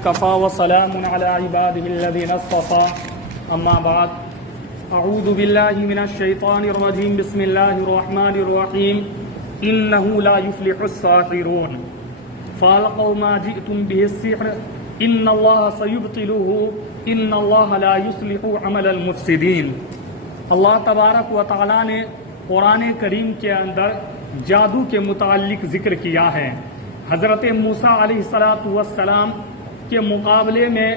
کفا وسلام علی عباده الذین اصطفى اما بعد اعوذ باللہ من الشیطان الرجیم بسم اللہ الرحمن الرحیم انه لا يفلح الساحرون فالقوا ما جئتم به السحر ان اللہ سيبطله ان اللہ لا يصلح عمل المفسدین۔ اللہ تبارک و تعالی نے قرآن کریم کے اندر جادو کے متعلق ذکر کیا ہے۔ حضرت موسیٰ علیہ السلام کے مقابلے میں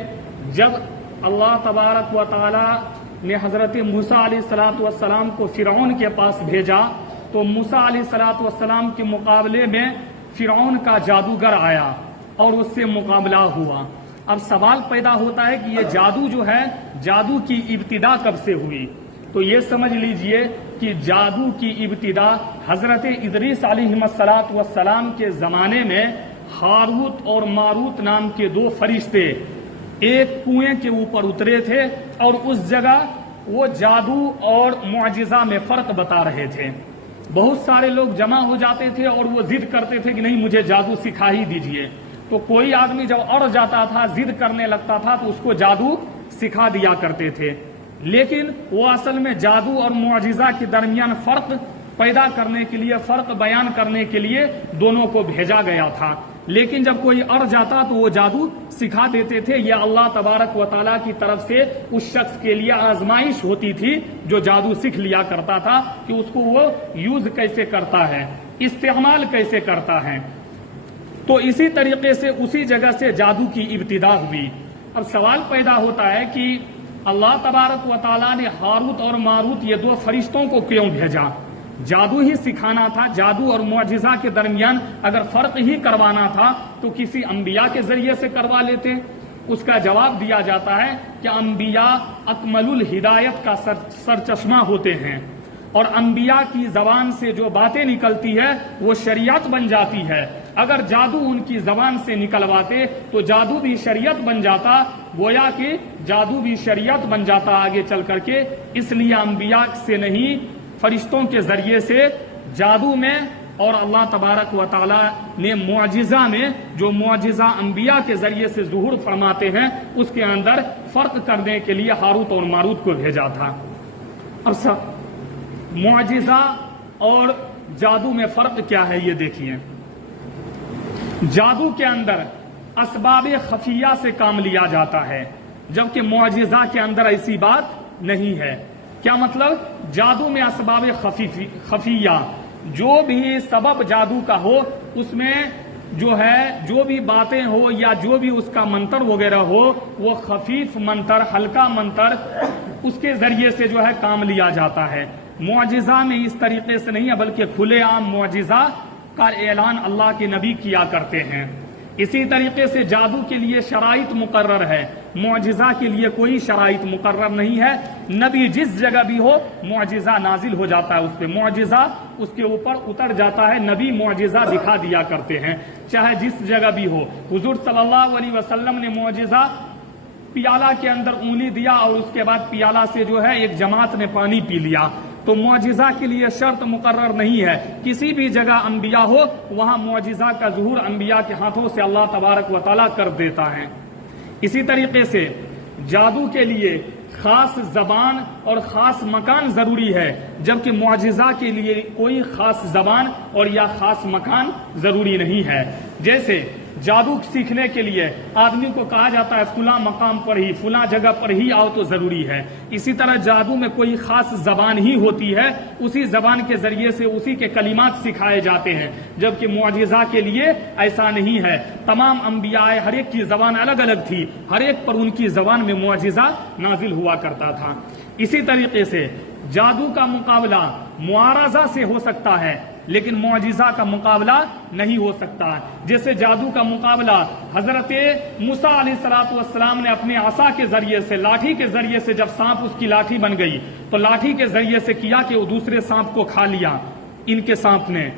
جب اللہ تبارک و تعالی نے حضرت موسیٰ علیہ السلام کو فرعون کے پاس بھیجا تو موسیٰ علیہ السلام کے مقابلے میں فرعون کا جادوگر آیا اور اس سے مقابلہ ہوا۔ اب سوال پیدا ہوتا ہے کہ یہ جادو جو ہے، جادو کی ابتدا کب سے ہوئی؟ تو یہ سمجھ لیجئے کہ جادو کی ابتدا حضرت ادریس علیہ السلام کے زمانے میں ہاروت اور ماروت نام کے دو فرشتے ایک کنویں کے اوپر اترے تھے اور اس جگہ وہ جادو اور معجزہ میں فرق بتا رہے تھے۔ بہت سارے لوگ جمع ہو جاتے تھے اور وہ ضد کرتے تھے کہ نہیں مجھے جادو سکھا ہی دیجئے، تو کوئی آدمی جب اڑ جاتا تھا، ضد کرنے لگتا تھا تو اس کو جادو سکھا دیا کرتے تھے، لیکن وہ اصل میں جادو اور معجزہ کے درمیان فرق پیدا کرنے کے لیے، فرق بیان کرنے کے لیے دونوں کو بھیجا گیا تھا۔ لیکن جب کوئی اڑ جاتا تو وہ جادو سکھا دیتے تھے۔ یہ اللہ تبارک و تعالیٰ کی طرف سے اس شخص کے لیے آزمائش ہوتی تھی جو جادو سیکھ لیا کرتا تھا کہ اس کو وہ یوز کیسے کرتا ہے، استعمال کیسے کرتا ہے۔ تو اسی طریقے سے اسی جگہ سے جادو کی ابتدا ہوئی۔ اب سوال پیدا ہوتا ہے کہ اللہ تبارک و تعالیٰ نے ہاروت اور ماروت یہ دو فرشتوں کو کیوں بھیجا؟ جادو ہی سکھانا تھا، جادو اور معجزہ کے درمیان اگر فرق ہی کروانا تھا تو کسی انبیاء کے ذریعے سے کروا لیتے۔ اس کا جواب دیا جاتا ہے کہ انبیاء اکمل الہدایت کا سرچشمہ ہوتے ہیں، اور انبیاء کی زبان سے جو باتیں نکلتی ہے وہ شریعت بن جاتی ہے۔ اگر جادو ان کی زبان سے نکلواتے تو جادو بھی شریعت بن جاتا، گویا کہ جادو بھی شریعت بن جاتا آگے چل کر کے۔ اس لیے انبیاء سے نہیں، فرشتوں کے ذریعے سے جادو میں اور اللہ تبارک و تعالی نے معجزہ میں، جو معجزہ انبیاء کے ذریعے سے ظہور فرماتے ہیں، اس کے اندر فرق کرنے کے لیے ہاروت اور ماروت کو بھیجا تھا۔ اب معجزہ اور جادو میں فرق کیا ہے یہ دیکھیے۔ جادو کے اندر اسباب خفیہ سے کام لیا جاتا ہے، جبکہ معجزہ کے اندر ایسی بات نہیں ہے۔ کیا مطلب؟ جادو میں اسباب خفیہ، جو بھی سبب جادو کا ہو اس میں جو ہے، جو بھی باتیں ہو یا جو بھی اس کا منتر وغیرہ ہو، وہ خفیف منتر، ہلکا منتر، اس کے ذریعے سے جو ہے کام لیا جاتا ہے۔ معجزہ میں اس طریقے سے نہیں ہے، بلکہ کھلے عام معجزہ کا اعلان اللہ کے نبی کیا کرتے ہیں۔ اسی طریقے سے جادو کے لیے شرائط مقرر ہے، معجزہ کے لیے کوئی شرائط مقرر نہیں ہے۔ نبی جس جگہ بھی ہو معجزہ نازل ہو جاتا ہے، اس پہ معجزہ اس کے اوپر اتر جاتا ہے، نبی معجزہ دکھا دیا کرتے ہیں چاہے جس جگہ بھی ہو۔ حضور صلی اللہ علیہ وسلم نے معجزہ پیالہ کے اندر انگلی دیا اور اس کے بعد پیالہ سے جو ہے ایک جماعت نے پانی پی لیا۔ تو معجزہ کے لیے شرط مقرر نہیں ہے، کسی بھی جگہ انبیاء ہو وہاں معجزہ کا ظہور انبیاء کے ہاتھوں سے اللہ تبارک و تعالیٰ کر دیتا ہے۔ اسی طریقے سے جادو کے لیے خاص زبان اور خاص مکان ضروری ہے، جبکہ معجزہ کے لیے کوئی خاص زبان اور یا خاص مکان ضروری نہیں ہے۔ جیسے جادو سیکھنے کے لیے آدمی کو کہا جاتا ہے فلاں مقام پر ہی، فلاں جگہ پر ہی آؤ تو ضروری ہے۔ اسی طرح جادو میں کوئی خاص زبان ہی ہوتی ہے، اسی زبان کے ذریعے سے اسی کے کلمات سکھائے جاتے ہیں، جبکہ معجزہ کے لیے ایسا نہیں ہے۔ تمام انبیاء ہر ایک کی زبان الگ الگ تھی، ہر ایک پر ان کی زبان میں معجزہ نازل ہوا کرتا تھا۔ اسی طریقے سے جادو کا مقابلہ معارضہ سے ہو سکتا ہے، لیکن معجزہ کا مقابلہ نہیں ہو سکتا۔ جیسے جادو کا مقابلہ حضرت موسیٰ علیہ السلام نے اپنے عصا کے ذریعے سے، لاٹھی کے ذریعے سے، جب سانپ اس کی لاٹھی بن گئی تو لاٹھی کے ذریعے سے کیا کہ وہ دوسرے سانپ کو کھا لیا ان کے سانپ نے،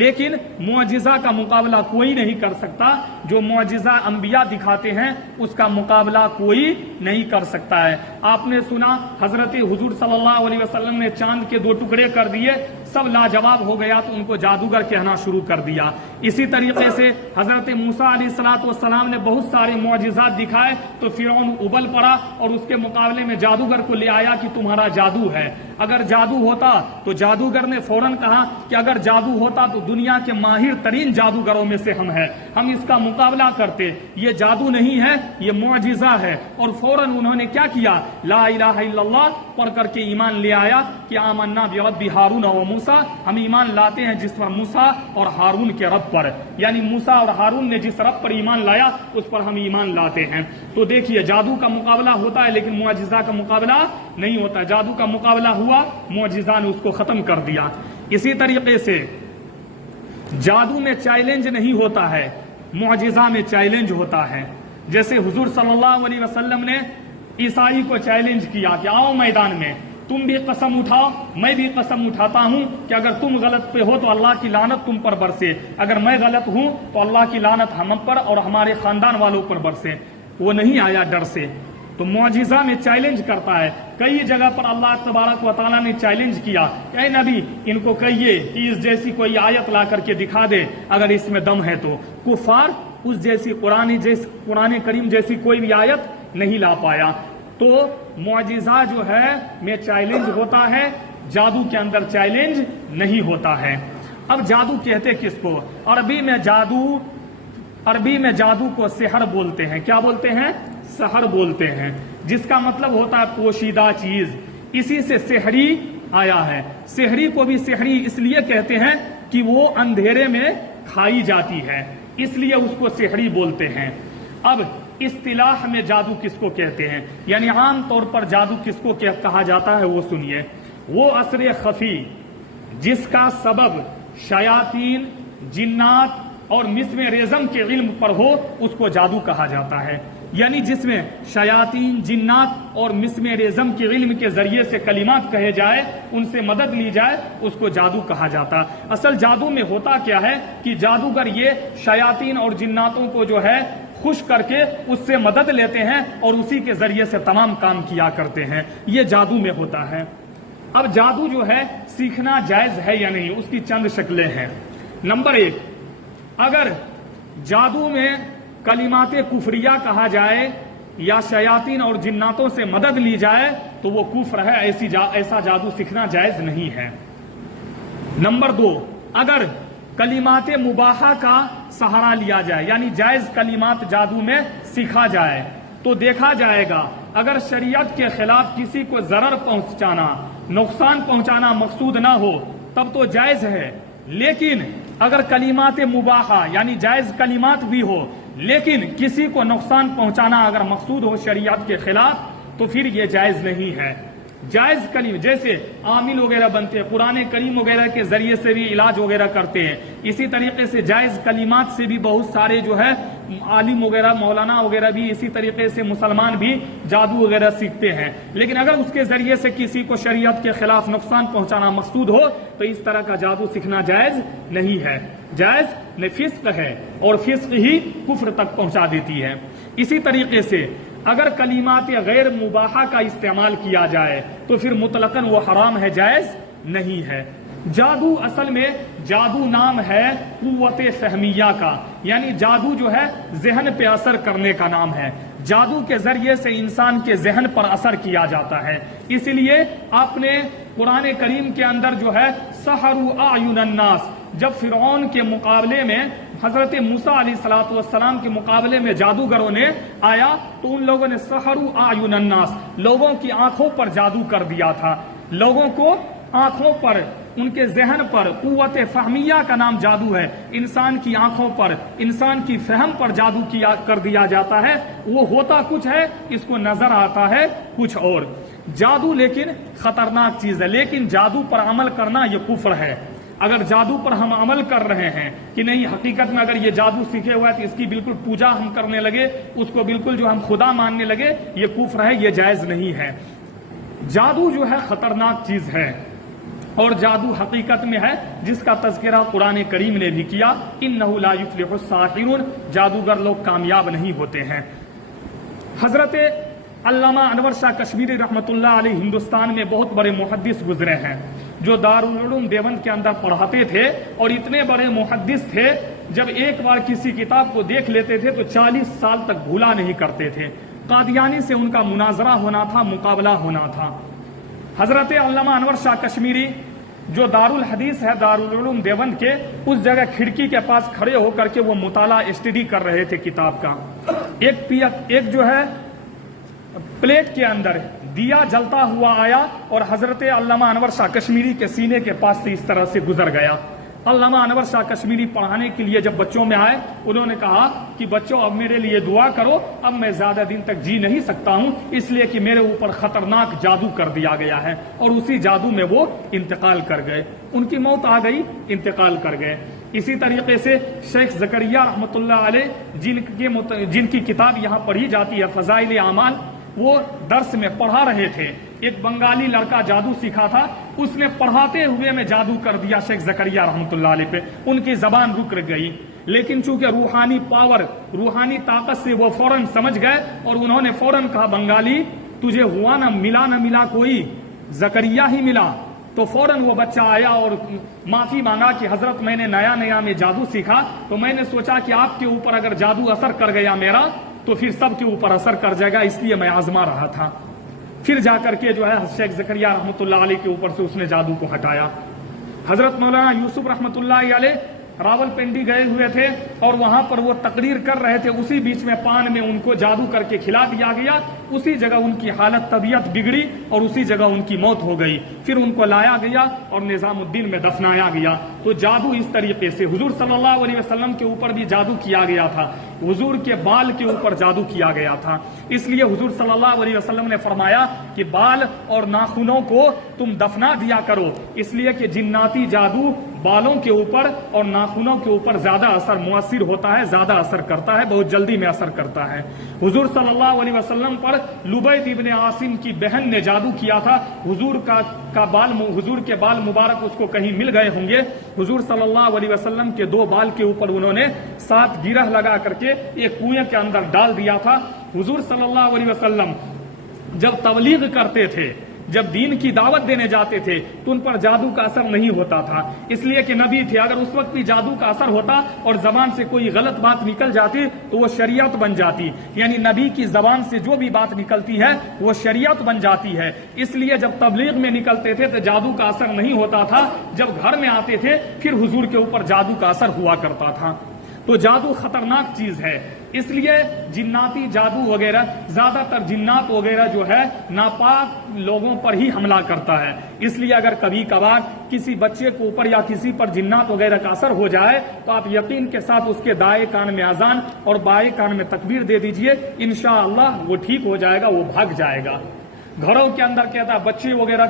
لیکن معجزہ کا مقابلہ کوئی نہیں کر سکتا۔ جو معجزہ انبیاء دکھاتے ہیں اس کا مقابلہ کوئی نہیں کر سکتا ہے۔ آپ نے سنا حضرت حضور صلی اللہ علیہ وسلم نے چاند کے 2 ٹکڑے کر دیے، سب لاجواب ہو گیا تو ان کو جادوگر کہنا شروع کر دیا۔ اسی طریقے سے حضرت موسیٰ علیہ السلام نے بہت سارے معجزات دکھائے تو فرعون ابل پڑا اور اس کے مقابلے میں جادوگر کو لے آیا کہ تمہارا جادو ہے۔ اگر جادو ہوتا تو جادوگر نے فوراً کہا کہ اگر جادو ہوتا تو دنیا کے ماہر ترین جادوگروں میں سے ہم ہیں، ہم اس کا مقابلہ کرتے، یہ جادو نہیں ہے، یہ معجزہ ہے۔ اور فوراً انہوں نے کیا کیا؟ لا الہ الا اللہ پڑھ کر کے ایمان لے آیا کہ آمنا برب ہارون و موسیٰ، ہم ایمان لاتے ہیں جس پر موسیٰ اور ہارون کے رب پر، یعنی موسیٰ اور ہارون نے جس رب پر ایمان لایا اس پر ہم ایمان لاتے ہیں۔ تو دیکھیے جادو کا مقابلہ ہوتا ہے لیکن معجزہ کا مقابلہ نہیں ہوتا۔ جادو کا مقابلہ ہوا، معجزہ نے اس کو ختم کر دیا۔ اسی طریقے سے جادو میں چیلنج نہیں ہوتا ہے، معجزہ میں چیلنج ہوتا ہے۔ جیسے حضور صلی اللہ علیہ وسلم نے عیسائی کو چیلنج کیا کہ آؤ میدان میں، تم بھی قسم اٹھاؤ، میں بھی قسم اٹھاتا ہوں کہ اگر تم غلط پہ ہو تو اللہ کی لعنت تم پر برسے، اگر میں غلط ہوں تو اللہ کی لعنت ہم پر اور ہمارے خاندان والوں پر برسے۔ وہ نہیں آیا ڈر سے۔ تو معجزہ میں چیلنج کرتا ہے۔ کئی جگہ پر اللہ تبارک و تعالیٰ نے چیلنج کیا کہ اے نبی ان کو کہیے کہ اس جیسی کوئی آیت لا کر کے دکھا دے اگر اس میں دم ہے تو۔ کفار اس جیسی قرآن کریم جیسی کوئی بھی آیت نہیں لا پایا۔ تو معجزہ جو ہے میں چیلنج ہوتا ہے، جادو کے اندر چیلنج نہیں ہوتا ہے۔ اب جادو کہتے کس کو؟ عربی میں جادو کو سحر بولتے ہیں۔ کیا بولتے ہیں؟ سحر بولتے ہیں، جس کا مطلب ہوتا ہے پوشیدہ چیز۔ اسی سے سحری آیا ہے۔ سحری کو بھی سحری اس لیے کہتے ہیں کہ وہ اندھیرے میں کھائی جاتی ہے، اس لیے اس کو سحری بولتے ہیں۔ اب اصطلاح میں جادو کس کو کہتے ہیں، یعنی عام طور پر جادو کس کو کہا جاتا ہے وہ سنیے۔ وہ اثر خفی جس کا سبب شیاطین، جنات اور مسم ریزم کے علم پر ہو اس کو جادو کہا جاتا ہے۔ یعنی جس میں شیاطین، جنات اور مسم ریزم کے علم کے ذریعے سے کلمات کہے جائے، ان سے مدد لی جائے، اس کو جادو کہا جاتا۔ اصل جادو میں ہوتا کیا ہے کہ جادوگر یہ شیاطین اور جناتوں کو جو ہے خوش کر کے اس سے مدد لیتے ہیں اور اسی کے ذریعے سے تمام کام کیا کرتے ہیں، یہ جادو میں ہوتا ہے۔ اب جادو جو ہے سیکھنا جائز ہے یا نہیں، اس کی چند شکلیں ہیں۔ نمبر 1، اگر جادو میں کلمات کفریہ کہا جائے یا شیاطین اور جناتوں سے مدد لی جائے تو وہ کفر ہے، ایسا جادو سیکھنا جائز نہیں ہے۔ نمبر 2، اگر کلمات مباحہ کا سہارا لیا جائے یعنی جائز کلمات جادو میں سیکھا جائے تو دیکھا جائے گا اگر شریعت کے خلاف کسی کو ضرر پہنچانا، نقصان پہنچانا مقصود نہ ہو تب تو جائز ہے، لیکن اگر کلمات مباحہ یعنی جائز کلمات بھی ہو لیکن کسی کو نقصان پہنچانا اگر مقصود ہو شریعت کے خلاف تو پھر یہ جائز نہیں ہے۔ جائز کلیم جیسے عامل وغیرہ بنتے ہیں، قرآن کریم وغیرہ کے ذریعے سے بھی علاج وغیرہ کرتے ہیں، اسی طریقے سے جائز کلمات سے بھی بہت سارے جو ہے عالم وغیرہ، مولانا وغیرہ بھی، اسی طریقے سے مسلمان بھی جادو وغیرہ سیکھتے ہیں۔ لیکن اگر اس کے ذریعے سے کسی کو شریعت کے خلاف نقصان پہنچانا مقصود ہو تو اس طرح کا جادو سیکھنا جائز نہیں ہے۔ جائز فسق ہے اور فسق ہی کفر تک پہنچا دیتی ہے۔ اسی طریقے سے اگر کلمات غیر مباحہ کا استعمال کیا جائے تو پھر مطلقاً وہ حرام ہے، جائز نہیں ہے۔ جادو اصل میں جادو نام ہے قوت فہمیہ کا، یعنی جادو جو ہے ذہن پہ اثر کرنے کا نام ہے۔ جادو کے ذریعے سے انسان کے ذہن پر اثر کیا جاتا ہے۔ اس لیے آپ نے قرآن کریم کے اندر جو ہے سحروا اعین الناس، جب فرعون کے مقابلے میں حضرت موسیٰ علیہ السلام کے مقابلے میں جادوگروں نے آیا تو ان لوگوں نے سحروا اعین الناس، لوگوں کی آنکھوں پر جادو کر دیا تھا۔ لوگوں کو آنکھوں پر، ان کے ذہن پر، قوت فہمیہ کا نام جادو ہے، انسان کی آنکھوں پر، انسان کی فہم پر جادو کر دیا جاتا ہے۔ وہ ہوتا کچھ ہے، اس کو نظر آتا ہے کچھ اور۔ جادو لیکن خطرناک چیز ہے، لیکن جادو پر عمل کرنا یہ کفر ہے۔ اگر جادو پر ہم عمل کر رہے ہیں کہ نہیں حقیقت میں اگر یہ جادو سیکھے ہوا ہے تو اس کی بالکل پوجا ہم کرنے لگے، اس کو بالکل جو ہم خدا ماننے لگے، یہ کفر ہے، یہ جائز نہیں ہے۔ جادو جو ہے خطرناک چیز ہے۔ اور جادو حقیقت میں ہے جس کا تذکرہ قرآن کریم نے بھی کیا، انہ لا یفلح الساحرون، جادوگر لوگ کامیاب نہیں ہوتے ہیں۔ حضرت علامہ انور شاہ کشمیری رحمۃ اللہ علیہ ہندوستان میں بہت بڑے محدث گزرے ہیں، جو دارالعلوم دیوبند کے اندر پڑھاتے تھے، اور اتنے بڑے محدث تھے جب ایک بار کسی کتاب کو دیکھ لیتے تھے تو 40 سال تک بھولا نہیں کرتے تھے۔ قادیانی سے ان کا مناظرہ ہونا تھا، مقابلہ ہونا تھا۔ حضرت علامہ انور شاہ کشمیری جو دارالحدیث ہے دارالعلوم دیوبند کے، اس جگہ کھڑکی کے پاس کھڑے ہو کر کے وہ مطالعہ اسٹڈی کر رہے تھے کتاب کا۔ ایک جو ہے پلیٹ کے اندر دیا جلتا ہوا آیا اور حضرت علامہ انور شاہ کشمیری کے سینے کے پاس سے اس طرح سے گزر گیا۔ علامہ انور شاہ کشمیری پڑھانے کے لیے جب بچوں میں آئے، انہوں نے کہا کہ بچوں اب میرے لیے دعا کرو، اب میں زیادہ دن تک جی نہیں سکتا ہوں، اس لیے کہ میرے اوپر خطرناک جادو کر دیا گیا ہے، اور اسی جادو میں وہ انتقال کر گئے، ان کی موت آ گئی، انتقال کر گئے۔ اسی طریقے سے شیخ زکریا رحمۃ اللہ علیہ جن کی کتاب یہاں پڑھی جاتی ہے فضائل اعمال، وہ درس میں پڑھا رہے تھے، ایک بنگالی لڑکا جادو سیکھا تھا، اس نے پڑھاتے ہوئے میں جادو کر دیا شیخ زکریا رحمۃ اللہ علیہ پہ، ان کی زبان رک گئی، لیکن چونکہ روحانی پاور، روحانی طاقت سے وہ فوراً سمجھ گئے، اور انہوں نے فوراً کہا بنگالی تجھے ہوا نہ ملا کوئی، زکریا ہی ملا۔ تو فوراً وہ بچہ آیا اور معافی مانگا کہ حضرت میں نے نیا میں جادو سیکھا، تو میں نے سوچا کہ آپ کے اوپر اگر جادو اثر کر گیا میرا تو پھر سب کے اوپر اثر کر جائے گا، اس لیے میں آزما رہا تھا۔ پھر جا کر کے جو ہے شیخ زکریا رحمۃ اللہ علیہ کے اوپر سے اس نے جادو کو ہٹایا۔ حضرت مولانا یوسف رحمۃ اللہ علیہ راول پنڈی گئے ہوئے تھے اور وہاں پر وہ تقریر کر رہے تھے، اسی بیچ میں پان میں ان کو جادو کر کے کھلا دیا گیا، اسی جگہ ان کی حالت طبیعت بگڑی اور اسی جگہ ان کی موت ہو گئی۔ پھر ان کو لایا گیا اور نظام الدین میں دفنایا گیا۔ تو جادو اس طریقے سے حضور صلی اللہ علیہ وسلم کے اوپر بھی جادو کیا گیا تھا، حضور کے بال کے اوپر جادو کیا گیا تھا، اس لیے حضور صلی اللہ علیہ وسلم نے فرمایا کہ بال اور ناخنوں کو تم دفنا دیا کرو، اس لیے کہ جناتی جادو بالوں کے اوپر اور ناخنوں کے اوپر زیادہ اثر مؤثر ہوتا ہے، زیادہ اثر کرتا ہے، بہت جلدی میں اثر کرتا ہے۔ حضور صلی اللہ علیہ وسلم پر لبید ابن عاصم کی بہن نے جادو کیا تھا، حضور کے بال مبارک اس کو کہیں مل گئے ہوں گے، حضور صلی اللہ علیہ وسلم کے 2 بال کے اوپر انہوں نے 7 گرہ لگا کر کے ایک کنویں کے اندر ڈال دیا تھا۔ حضور صلی اللہ علیہ وسلم جب تبلیغ کرتے تھے، جب دین کی دعوت دینے جاتے تھے تو ان پر جادو کا اثر نہیں ہوتا تھا، اس لیے کہ نبی تھے، اگر اس وقت بھی جادو کا اثر ہوتا اور زبان سے کوئی غلط بات نکل جاتی تو وہ شریعت بن جاتی، یعنی نبی کی زبان سے جو بھی بات نکلتی ہے وہ شریعت بن جاتی ہے۔ اس لیے جب تبلیغ میں نکلتے تھے تو جادو کا اثر نہیں ہوتا تھا، جب گھر میں آتے تھے پھر حضور کے اوپر جادو کا اثر ہوا کرتا تھا۔ تو جادو خطرناک چیز ہے، اس لیے جناتی جادو وغیرہ، زیادہ تر جنات وغیرہ جو ہے ناپاک لوگوں پر ہی حملہ کرتا ہے، اس لیے اگر کبھی کبھار کسی بچے کے اوپر یا کسی پر جنات وغیرہ کا اثر ہو جائے تو آپ یقین کے ساتھ اس کے دائیں کان میں اذان اور بائیں کان میں تکبیر دے دیجئے، انشاءاللہ وہ ٹھیک ہو جائے گا، وہ بھاگ جائے گا۔ گھروں کے اندر کہتا ہے بچے وغیرہ،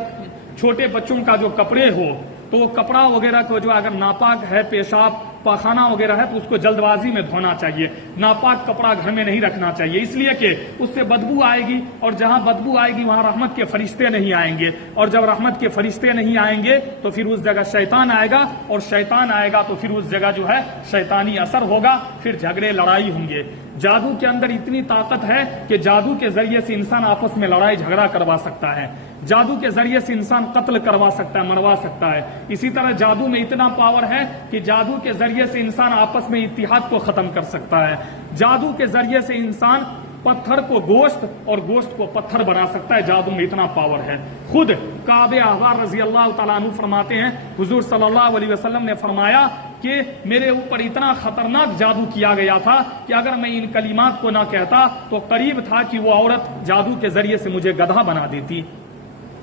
چھوٹے بچوں کا جو کپڑے ہو تو وہ کپڑا وغیرہ کو جو اگر ناپاک ہے، پیشاب پاخانہ وغیرہ ہے تو اس کو جلد بازی میں دھونا چاہیے، ناپاک کپڑا گھر میں نہیں رکھنا چاہیے، اس لیے کہ اس سے بدبو آئے گی، اور جہاں بدبو آئے گی وہاں رحمت کے فرشتے نہیں آئیں گے، اور جب رحمت کے فرشتے نہیں آئیں گے تو پھر اس جگہ شیطان آئے گا، اور شیطان آئے گا تو پھر اس جگہ جو ہے شیطانی اثر ہوگا، پھر جھگڑے لڑائی ہوں گے۔ جادو کے اندر اتنی طاقت ہے کہ جادو کے ذریعے سے انسان آپس میں لڑائی جھگڑا کروا سکتا ہے، جادو کے ذریعے سے انسان قتل کروا سکتا ہے، مروا سکتا ہے۔ اسی طرح جادو میں اتنا پاور ہے کہ جادو کے ذریعے سے انسان آپس میں اتحاد کو ختم کر سکتا ہے، جادو کے ذریعے سے انسان پتھر کو گوشت اور گوشت کو پتھر بنا سکتا ہے، جادو میں اتنا پاور ہے۔ خود کعب احبار رضی اللہ تعالیٰ عنہ فرماتے ہیں حضور صلی اللہ علیہ وسلم نے فرمایا کہ میرے اوپر اتنا خطرناک جادو کیا گیا تھا کہ اگر میں ان کلمات کو نہ کہتا تو قریب تھا کہ وہ عورت جادو کے ذریعے سے مجھے گدھا بنا دیتی۔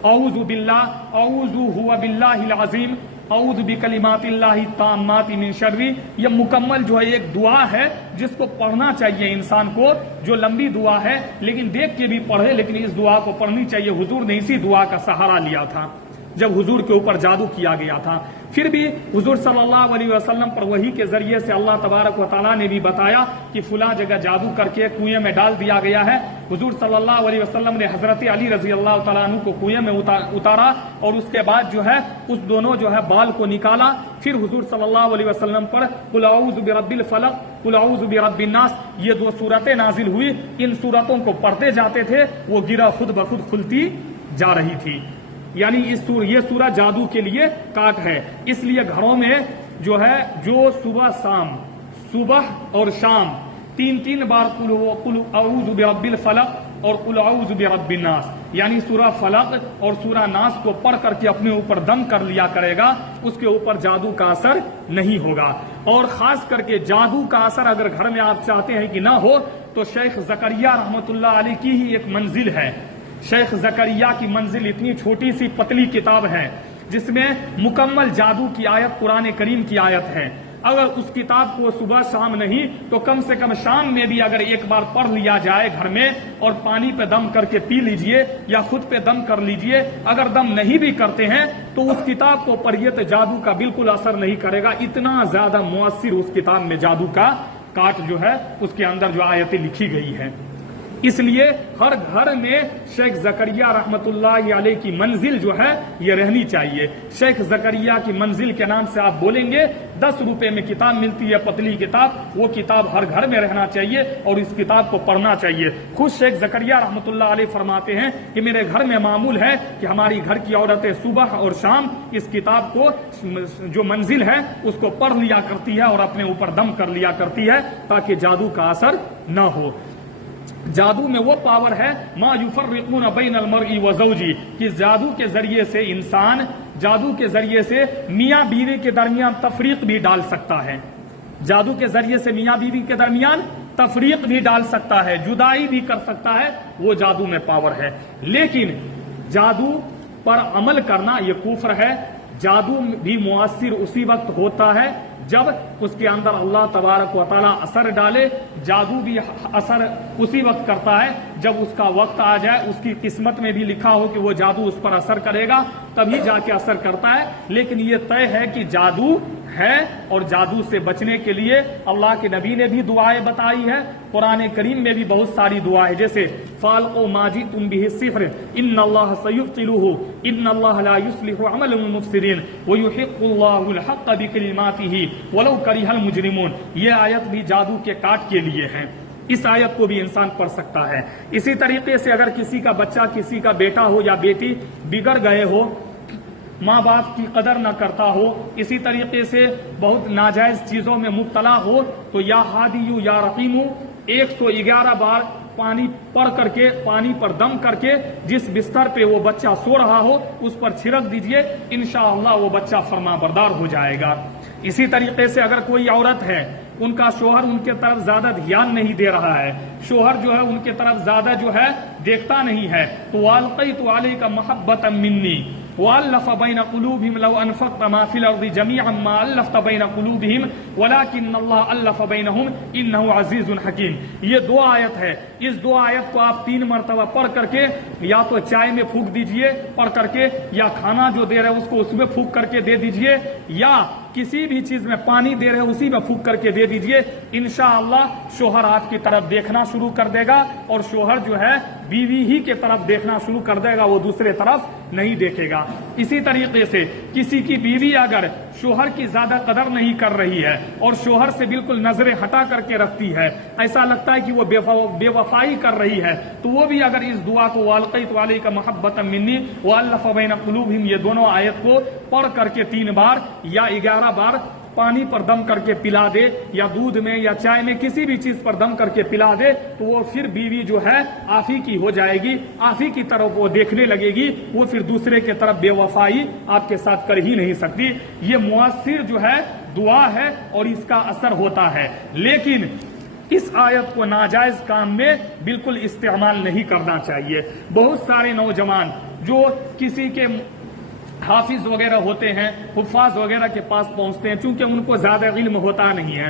اعوذ باللہ، اعوذ ہوا باللہ العظیم، اعوذ بکلمات اللہ التامات من شر، یہ مکمل جو ہے ایک دعا ہے جس کو پڑھنا چاہیے انسان کو، جو لمبی دعا ہے لیکن دیکھ کے بھی پڑھے، لیکن اس دعا کو پڑھنی چاہیے، حضور نے اسی دعا کا سہارا لیا تھا۔ جب حضور کے اوپر جادو کیا گیا تھا۔ پھر بھی حضور صلی اللہ علیہ وسلم پر وحی کے ذریعے سے اللہ تبارک و تعالیٰ نے بھی بتایا کہ فلاں جگہ جادو کر کے کنویں میں ڈال دیا گیا ہے۔ حضور صلی اللہ علیہ وسلم نے حضرت علی رضی اللہ تعالیٰ عنہ کو کنویں میں اتارا اور اس کے بعد جو ہے اس دونوں جو ہے بال کو نکالا۔ پھر حضور صلی اللہ علیہ وسلم پر قل اعوذ برب الفلق قل اعوذ برب الناس یہ دو صورتیں نازل ہوئی۔ ان صورتوں کو پڑھتے جاتے تھے، وہ گرہ خود بخود کھلتی جا رہی تھی۔ یعنی یہ سورہ جادو کے لیے کاٹ ہے۔ اس لیے گھروں میں جو ہے جو صبح اور شام تین بار قل اعوذ برب الفلق اور قل اعوذ برب الناس یعنی سورہ فلق اور سورہ ناس کو پڑھ کر کے اپنے اوپر دم کر لیا کرے گا، اس کے اوپر جادو کا اثر نہیں ہوگا۔ اور خاص کر کے جادو کا اثر اگر گھر میں آپ چاہتے ہیں کہ نہ ہو تو شیخ زکریا رحمۃ اللہ علیہ کی ہی ایک منزل ہے۔ شیخ زکریا کی منزل اتنی چھوٹی سی پتلی کتاب ہے جس میں مکمل جادو کی آیت قرآن کریم کی آیت ہے۔ اگر اس کتاب کو صبح شام نہیں تو کم سے کم شام میں بھی اگر ایک بار پڑھ لیا جائے گھر میں اور پانی پہ دم کر کے پی لیجئے یا خود پہ دم کر لیجئے، اگر دم نہیں بھی کرتے ہیں تو اس کتاب کو پڑھیے تو جادو کا بالکل اثر نہیں کرے گا۔ اتنا زیادہ مؤثر اس کتاب میں جادو کا کاٹ جو ہے اس کے اندر جو آیتیں لکھی گئی ہیں۔ اس لیے ہر گھر میں شیخ زکریا رحمت اللہ علیہ کی منزل جو ہے یہ رہنی چاہیے۔ شیخ زکریا کی منزل کے نام سے آپ بولیں گے، 10 روپے میں کتاب ملتی ہے، پتلی کتاب، وہ کتاب ہر گھر میں رہنا چاہیے اور اس کتاب کو پڑھنا چاہیے۔ خود شیخ زکریا رحمت اللہ علیہ فرماتے ہیں کہ میرے گھر میں معمول ہے کہ ہماری گھر کی عورتیں صبح اور شام اس کتاب کو جو منزل ہے اس کو پڑھ لیا کرتی ہے اور اپنے اوپر دم کر لیا کرتی ہے تاکہ جادو کا اثر نہ ہو۔ جادو میں وہ پاور ہے ما یفرقون بین المرء وزوجہ کہ جادو کے ذریعے سے انسان جادو کے ذریعے سے میاں بیوی کے درمیان تفریق بھی ڈال سکتا ہے۔ جادو کے ذریعے سے میاں بیوی کے درمیان تفریق بھی ڈال سکتا ہے، جدائی بھی کر سکتا ہے، وہ جادو میں پاور ہے۔ لیکن جادو پر عمل کرنا یہ کفر ہے۔ جادو بھی مؤثر اسی وقت ہوتا ہے جب اس کے اندر اللہ تبارک و تعالیٰ اثر ڈالے۔ جادو بھی اثر اسی وقت کرتا ہے جب اس کا وقت آ جائے، اس کی قسمت میں بھی لکھا ہو کہ وہ جادو اس پر اثر کرے گا، تبھی جا کے اثر کرتا ہے۔ لیکن یہ طے ہے کہ جادو ہے اور جادو سے بچنے کے لیے اللہ کے نبی نے بھی دعائیں بتائی ہے۔ قرآن کریم میں بھی بہت ساری دعائیں جیسے فالقوا ما جئتم به السحر ان اللہ سیبطلہ ان اللہ لا یصلح عمل المفسدین ویحق اللہ الحق بکلماتہ ولو کرہ المجرمون، یہ آیت بھی جادو کے کاٹ کے لیے ہے۔ اس آیت کو بھی انسان پڑھ سکتا ہے۔ اسی طریقے سے اگر کسی کا بچہ، کسی کا بیٹا ہو یا بیٹی بگڑ گئے ہو، ماں باپ کی قدر نہ کرتا ہو، اسی طریقے سے بہت ناجائز چیزوں میں مبتلا ہو، تو یا ہادیو یا رحیمو 111 بار پانی پڑھ کر کے، پانی پر دم کر کے جس بستر پہ وہ بچہ سو رہا ہو اس پر چھڑک دیجئے، انشاءاللہ وہ بچہ فرما بردار ہو جائے گا۔ اسی طریقے سے اگر کوئی عورت ہے، ان کا شوہر ان کے طرف زیادہ دھیان نہیں دے رہا ہے، شوہر جو ہے ان کے طرف زیادہ جو ہے دیکھتا نہیں ہے، تو وَأَلْقَيْتُ عَلَيْكَ مَحَبَّةً مِّنِّي وَأَلَّفَ بَيْنَ قُلُوبِهِمْ لَوْ أَنفَقْتَ مَا فِي الْأَرْضِ جَمِيعًا مَا أَلَّفْتَ بَيْنَ قُلُوبِهِمْ وَلَكِنَّ اللَّهَ أَلَّفَ بَيْنَهُمْ إِنَّهُ عَزِيزٌ حَكِيمٌ۔ یہ دو آیت ہے، اس دو آیت کو آپ 3 مرتبہ پڑھ کر کے یا تو چائے میں پھونک دیجئے پڑھ کر کے، یا کھانا جو دے رہے اس کو اس میں پھونک کر کے دے دیجئے، یا کسی بھی چیز میں پانی دے رہے اسی میں پھونک کر کے دے دیجئے، انشاءاللہ شوہر آپ کی طرف دیکھنا شروع کر دے گا اور شوہر جو ہے بیوی ہی کے طرف دیکھنا شروع کر دے گا، وہ دوسرے طرف نہیں دیکھے گا۔ اسی طریقے سے کسی کی بیوی اگر شوہر کی زیادہ قدر نہیں کر رہی ہے اور شوہر سے بالکل نظریں ہٹا کر کے رکھتی ہے، ایسا لگتا ہے کہ وہ بے وفائی کر رہی ہے، تو وہ بھی اگر اس دعا کو وَأَلْقَيْتُ عَلَيْكَ مَحَبَّةً مِّنِّي وَأَلَّفَ بَيْنَ قُلُوبِهِمْ یہ دونوں آیت کو پڑھ کر کے 3 بار یا 11 بار پانی پر دم کر کے پلا دے، یا دودھ میں یا چائے میں کسی بھی چیز پر دم کر کے پلا دے، تو وہ پھر بیوی جو ہے آپ ہی کی ہو جائے گی، آپ ہی کی طرف وہ دیکھنے لگے گی، وہ پھر دوسرے کے طرف بے وفائی آپ کے ساتھ کر ہی نہیں سکتی۔ یہ مؤثر جو ہے دعا ہے اور اس کا اثر ہوتا ہے، لیکن اس آیت کو ناجائز کام میں بالکل استعمال نہیں کرنا چاہیے۔ بہت سارے نوجوان جو کسی کے حافظ وغیرہ ہوتے ہیں، حفاظ وغیرہ کے پاس پہنچتے ہیں، چونکہ ان کو زیادہ علم ہوتا نہیں ہے،